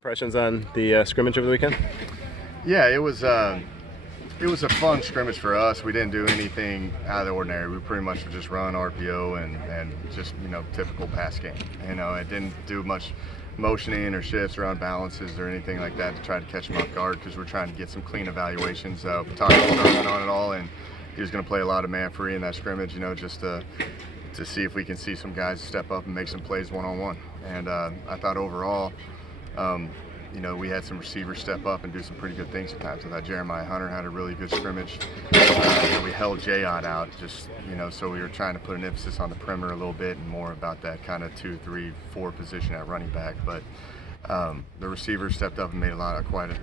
Impressions on the scrimmage over the weekend? Yeah, it was a fun scrimmage for us. We didn't do anything out of the ordinary. We pretty much just run RPO and just typical pass game. It didn't do much motioning or shifts or unbalances or anything like that to try to catch him off guard because we're trying to get some clean evaluations. Pataki started on it all, and he was going to play a lot of man free in that scrimmage. Just to see if we can see some guys step up and make some plays one-on-one. And I thought overall, we had some receivers step up and do some pretty good things at times. I thought Jeremiah Hunter had a really good scrimmage. We held Jayon out so we were trying to put an emphasis on the perimeter a little bit and more about that kind of 2, 3, 4 position at running back. But the receivers stepped up and made quite a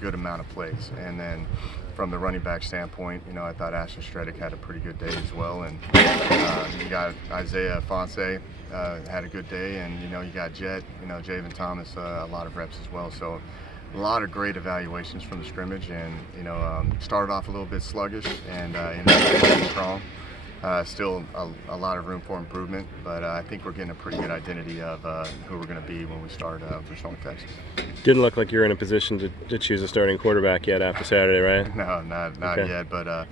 good amount of plays. And then from the running back standpoint, I thought Ashton Stredick had a pretty good day as well. And you got Isaiah Fonse had a good day, and you got Jet, Javen Thomas, a lot of reps as well. So a lot of great evaluations from the scrimmage, and started off a little bit sluggish and ended up getting strong. Still a lot of room for improvement, but I think we're getting a pretty good identity of who we're going to be when we start for Strong Texas. Didn't look like you're in a position to choose a starting quarterback yet after Saturday, right? No, not Okay. yet, but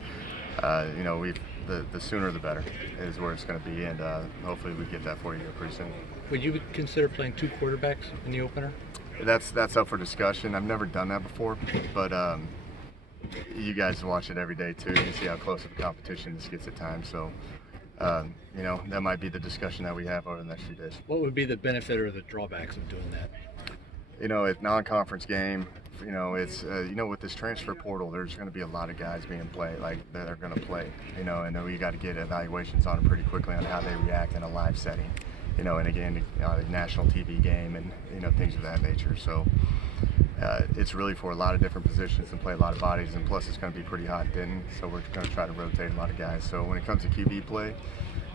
the sooner the better is where it's going to be, and hopefully we get that for you pretty soon. Would you consider playing 2 quarterbacks in the opener? That's up for discussion. I've never done that before, but you guys watch it every day too. You see how close of a competition this gets at times. So, that might be the discussion that we have over the next few days. What would be the benefit or the drawbacks of doing that? At non-conference game, it's with this transfer portal, there's going to be a lot of guys being played that are going to play. And then we got to get evaluations on them pretty quickly on how they react in a live setting. And again, a national TV game and things of that nature. So. It's really for a lot of different positions and play a lot of bodies, and plus it's going to be pretty hot then, so we're going to try to rotate a lot of guys. So when it comes to QB play,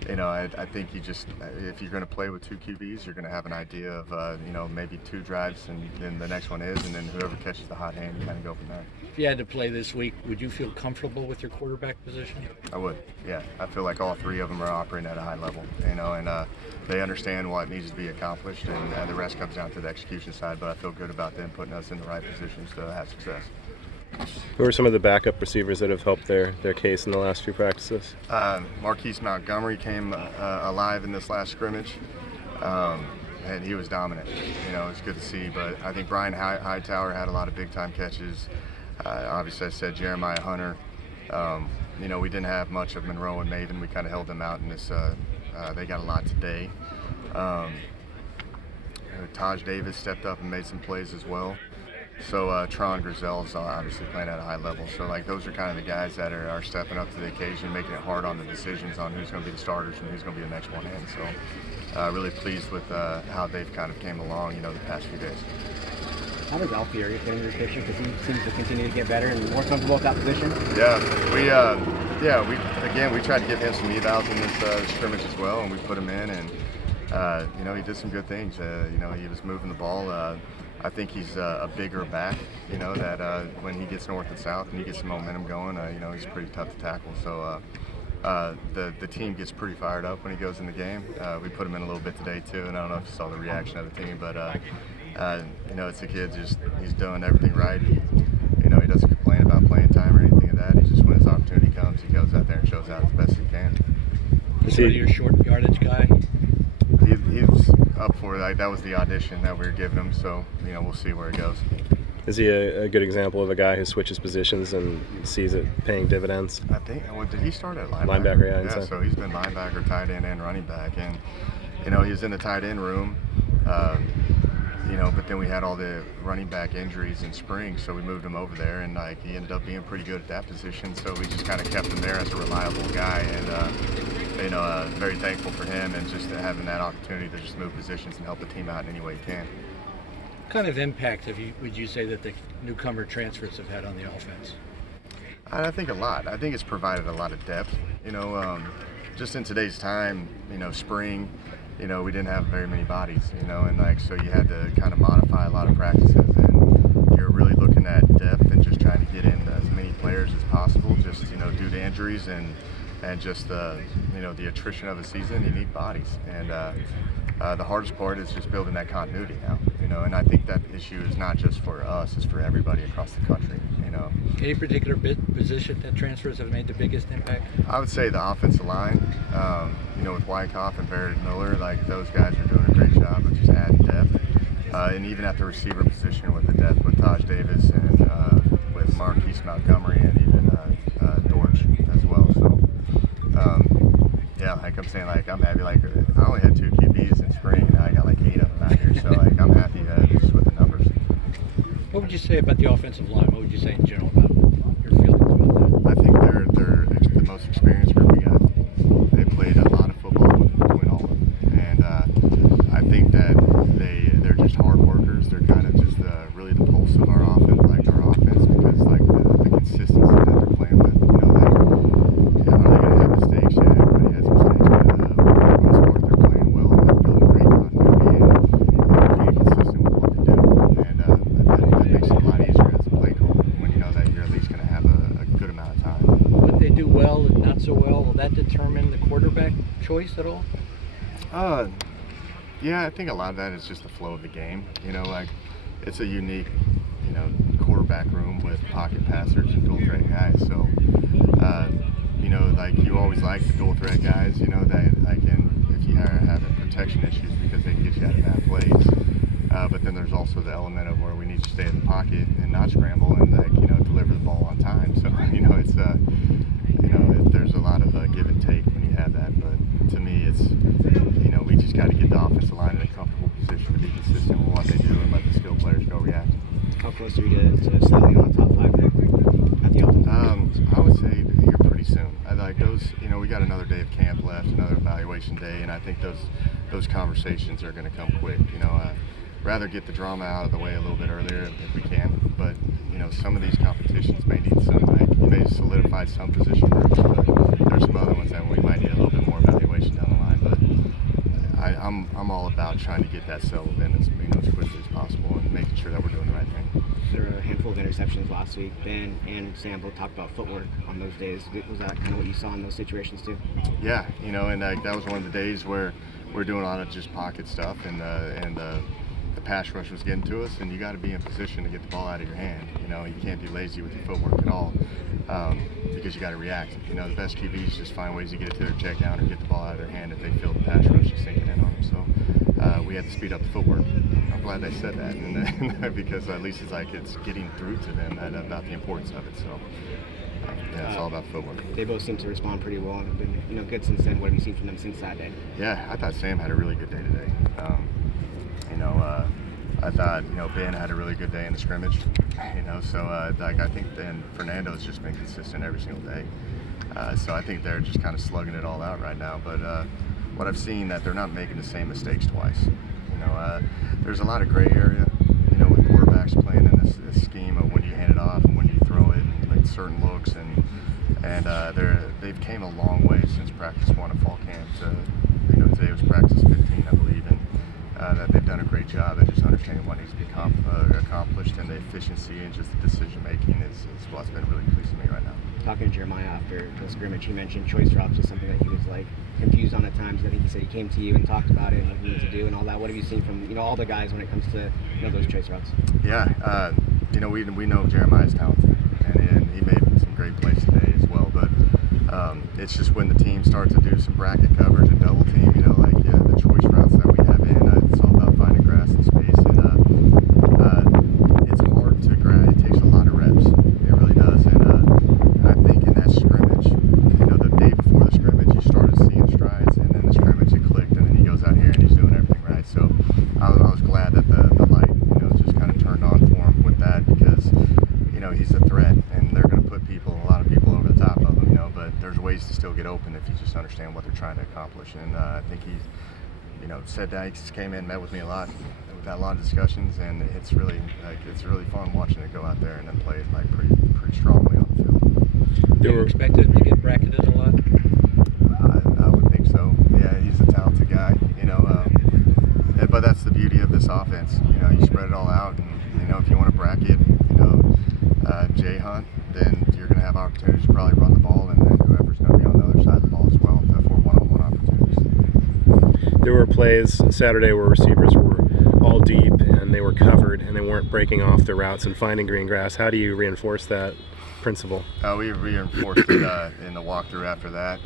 I think if you're going to play with 2 QBs, you're going to have an idea of maybe 2 drives, and then the next one is, and then whoever catches the hot hand, you kind of go from there. If you had to play this week, would you feel comfortable with your quarterback position? I would, yeah. I feel like all 3 of them are operating at a high level, and they understand what needs to be accomplished, and the rest comes down to the execution side, but I feel good about them putting us in the right positions to have success. Who are some of the backup receivers that have helped their case in the last few practices? Marquise Montgomery came alive in this last scrimmage, and he was dominant. It was good to see, but I think Brian Hightower had a lot of big-time catches. Obviously, I said Jeremiah Hunter. We didn't have much of Monroe and Maven. We kind of held them out in this. They got a lot today. Taj Davis stepped up and made some plays as well. So Tron Grizel's obviously playing at a high level. So those are kind of the guys that are stepping up to the occasion, making it hard on the decisions on who's going to be the starters and who's going to be the next one in. So really pleased with how they've kind of came along, the past few days. How does Alfieri fit into this picture? Because he seems to continue to get better and more comfortable with that position. Yeah, we tried to give him some evals in this scrimmage as well, and we put him in, and he did some good things. He was moving the ball. I think he's a bigger back. That when he gets north and south and he gets some momentum going, he's pretty tough to tackle. So the team gets pretty fired up when he goes in the game. We put him in a little bit today too, and I don't know if you saw the reaction of the team, but it's a kid he's doing everything right. He doesn't complain about playing time or anything of that. He just, when his opportunity comes, he goes out there and shows out as best he can. Is he your short yardage guy? He was up for that. That was the audition that we were giving him, so we'll see where it goes. Is he a good example of a guy who switches positions and sees it paying dividends? I think. Did he start at linebacker? Linebacker, yeah. Yeah, so he's been linebacker, tight end, and running back, and he was in the tight end room. But then we had all the running back injuries in spring, so we moved him over there, and he ended up being pretty good at that position. So we just kind of kept him there as a reliable guy, and very thankful for him and just having that opportunity to just move positions and help the team out in any way he can. What kind of impact would you say that the newcomer transfers have had on the offense? I think a lot. I think it's provided a lot of depth. Just in today's time, spring. We didn't have very many bodies, and so you had to kind of modify a lot of practices, and you're really looking at depth and just trying to get in as many players as possible, just due to injuries and just the attrition of a season. You need bodies, and the hardest part is just building that continuity now. and I think that issue is not just for us, it's for everybody across the country, Any particular position that transfers have made the biggest impact? I would say the offensive line, with Wyckoff and Barrett Miller, like those guys are doing a great job of just adding depth. And even at the receiver position with the depth with Taj Davis and with Marquise Montgomery and even Dortch as well. So, like I'm saying, like I'm happy. Like I only had 2 QBs in spring, and I got like 8 of them out here. So like I'm happy just with the numbers. What would you say about the offensive line? What would you say in general about your feelings about that? I think they're the most experienced group we got. They played a lot of football between all of them, and I think that they're just hard workers. They're kind of just really the pulse of our offense, because like the consistency that they're playing with. Are they going to have mistakes? Yeah, everybody has mistakes, but for the most part, they're playing well and they're building great continuity and being consistent with what they do. And that makes it a lot easier as a play caller when you know that you're at least going to have a good amount of time. What they do well and not so well, will that determine the quarterback choice at all? Yeah, I think a lot of that is just the flow of the game. Like it's a unique, quarterback room with pocket passers and dual threat guys. So, like you always like the dual threat guys, that like if you are having protection issues because they get you out of bad plays. But then there's also the element of where we need to stay in the pocket and not scramble and deliver the ball on time. So, it's there's a lot of give and take when you have that. But to me, it's we just got to get the offensive line in a comfortable position to be consistent with what they do and let the skill players go react. How close are you to settling on top 5 there at the offensive? I would say here pretty soon. I like those. We got another day of camp left, another evaluation day, and I think those conversations are going to come quick. Rather get the drama out of the way a little bit earlier if we can. But some of these competitions may need some you may solidify some position groups, but there's some other ones that we might need a little bit more evaluation down the line. But I'm all about trying to get that settled in as quickly as possible and making sure that we're doing the right thing. There were a handful of interceptions last week. Ben and Sam both talked about footwork on those days. Was that kind of what you saw in those situations too? Yeah, and that was one of the days where we're doing a lot of just pocket stuff, and the pass rush was getting to us, and you got to be in position to get the ball out of your hand. You can't be lazy with your footwork at all because you got to react. The best QBs just find ways to get it to their check down or get the ball out of their hand if they feel the pass rush is sinking in on them. So we had to speed up the footwork. I'm glad they said that, and because at least it's getting through to them about the importance of it. So it's all about footwork. They both seem to respond pretty well and have been good since then. What have you seen from them since that day? Yeah, I thought Sam had a really good day today. I thought Ben had a really good day in the scrimmage. So I think then Fernando's just been consistent every single day. So I think they're just kind of slugging it all out right now. But what I've seen that they're not making the same mistakes twice. There's a lot of gray area. With quarterbacks playing in this scheme of when you hand it off and when you throw it, and like certain looks, and they've came a long way since practice 1 of fall camp to today was practice 15, I believe, and that they've done a great job at just understanding what needs to be accomplished, and the efficiency and just the decision making is what's been really pleasing me right now. Talking to Jeremiah after the scrimmage, he mentioned choice routes is something that he was confused on at times. I think he said he came to you and talked about it and what he needs to do and all that. What have you seen from all the guys when it comes to those choice routes? Yeah, we know Jeremiah's talented, and he made some great plays today as well. But it's just when the team starts to do some bracket coverage and double team, the choice routes that we have in, it's all about finding grass and space, and it's hard to grind. It takes a lot of reps. It really does, and I think in that scrimmage, the day before the scrimmage, you started seeing strides, and then the scrimmage it clicked, and then he goes out here and he's doing everything right. So I was glad that the light, just kind of turned on for him with that, because he's a threat, and they're going to put a lot of people over the top of him, but there's ways to still get open if you just understand what they're trying to accomplish. And I think he, said that. He just came in, met with me a lot. We've had a lot of discussions, and it's really fun watching it go out there and then play it pretty strongly on the field. Do you expect him to get bracketed a lot? I would think so. Yeah, he's a talented guy, but that's the beauty of this offense. You spread it all out, and if you want to bracket, Jay Hunt, then you're going to have opportunities to probably run the ball, and then whoever's going to be on the other side of the ball as well for one-on-one opportunities. There were plays Saturday where receivers were all deep and they were covered and they weren't breaking off the routes and finding green grass. How do you reinforce that principle? We reinforced it in the walkthrough after that.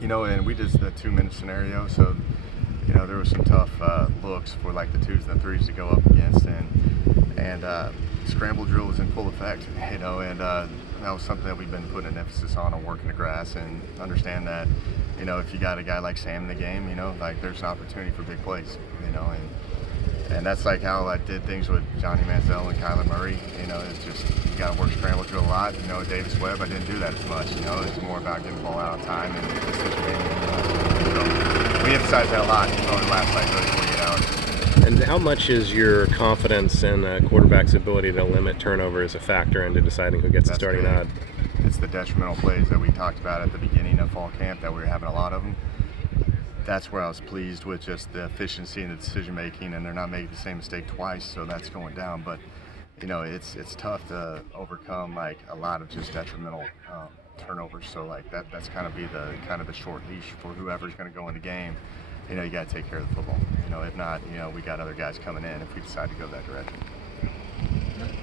And we did the 2-minute scenario, so there was some tough looks for like the 2s and the 3s to go up against, and scramble drill was in full effect, and that was something that we've been putting an emphasis on working the grass, and understand that if you got a guy like Sam in the game, like there's an opportunity for big plays, and that's like how I did things with Johnny Manziel and Kyler Murray. It's just you got to work scramble drill a lot. With Davis Webb, I didn't do that as much. It's more about getting the ball out on time and decision making. So we emphasized that a lot over the last like 48 hours. And how much is your confidence in a quarterback's ability to limit turnovers a factor into deciding who gets the starting nod? It's the detrimental plays that we talked about at the beginning of fall camp that we were having a lot of them. That's where I was pleased with just the efficiency and the decision making, and they're not making the same mistake twice, so that's going down. But it's tough to overcome like a lot of just detrimental turnovers. So like that's kind of the short leash for whoever's going to go in the game. You got to take care of the football. If not, we got other guys coming in if we decide to go that direction.